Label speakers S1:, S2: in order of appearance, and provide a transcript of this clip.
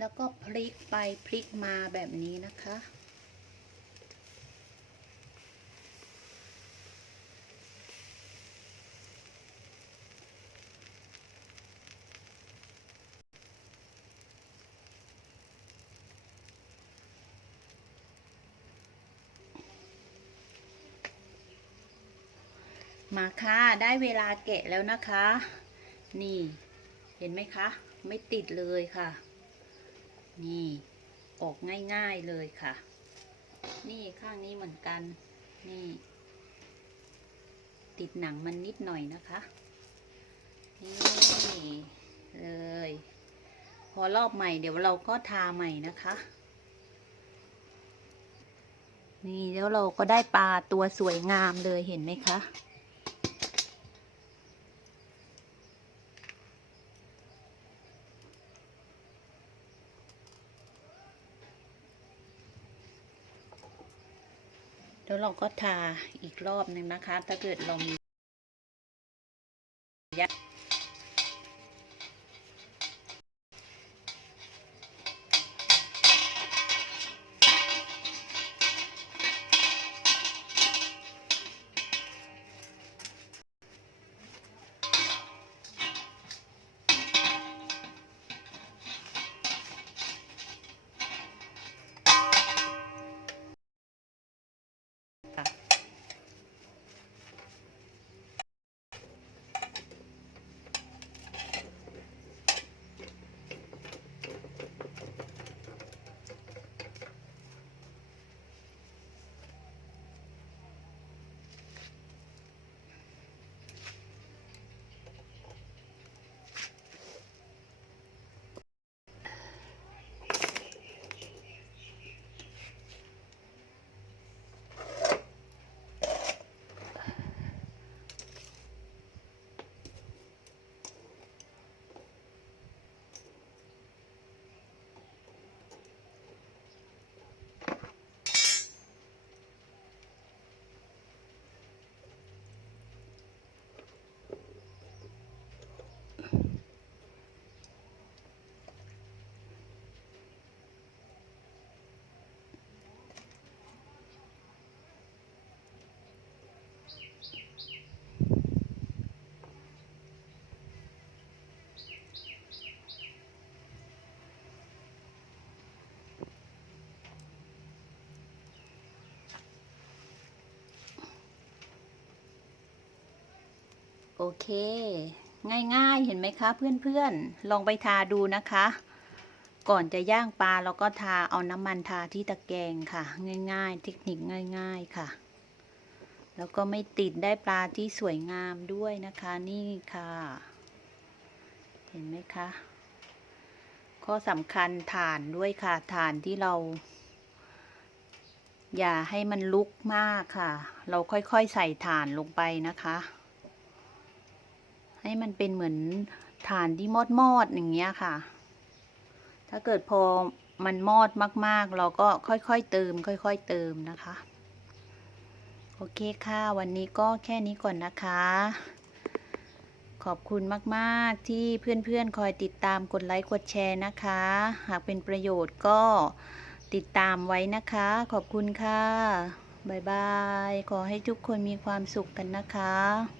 S1: แล้วก็พลิกไปพลิกมาแบบนี้นะคะ มาค่ะ ได้เวลาแกะแล้วนะคะ นี่ เห็นไหมคะ ไม่ติดเลยค่ะ นี่ออกง่ายๆเลยค่ะ นี่ข้างนี้เหมือนกัน นี่ ติดหนังมันนิดหน่อยนะคะ นี่เลย พอรอบใหม่เดี๋ยวเราก็ทาใหม่นะคะ นี่แล้วเราก็ได้ปลาตัวสวยงามเลยเห็นไหมคะ แล้วเราก็ทาอีกรอบหนึ่งนะคะ ถ้าเกิดเรามี โอเค ง่ายๆ เห็นไหมคะ เพื่อนๆ ลองไปทาดูนะคะ ก่อนจะย่างปลาเราก็ทาเอาน้ำมันทาที่ตะแกรงค่ะ ง่ายๆ เทคนิคง่าย ๆค่ะ แล้วก็ไม่ติดได้ปลาที่สวยงามด้วยนะคะนี่ค่ะ เห็นไหมคะข้อสำคัญฐานด้วยค่ะฐานที่เรา อย่าให้มันลุกมากค่ะ เราค่อยๆใส่ฐานลงไปนะคะ ให้มันเป็นเหมือนฐานที่มอดมอดๆอย่างเงี้ยค่ะ ถ้าเกิดพอมันมอดมาก ๆ เราก็ค่อยๆเติม ค่อย ๆ เติมนะคะ โอเคค่ะ วันนี้ก็แค่นี้ก่อนนะคะ ขอบคุณมากๆที่เพื่อนๆคอยติดตามกดไลค์กดแชร์นะคะ หากเป็นประโยชน์ก็ติดตามไว้นะคะ ขอบคุณค่ะบายบาย ขอให้ทุกคนมีความสุขกันนะคะ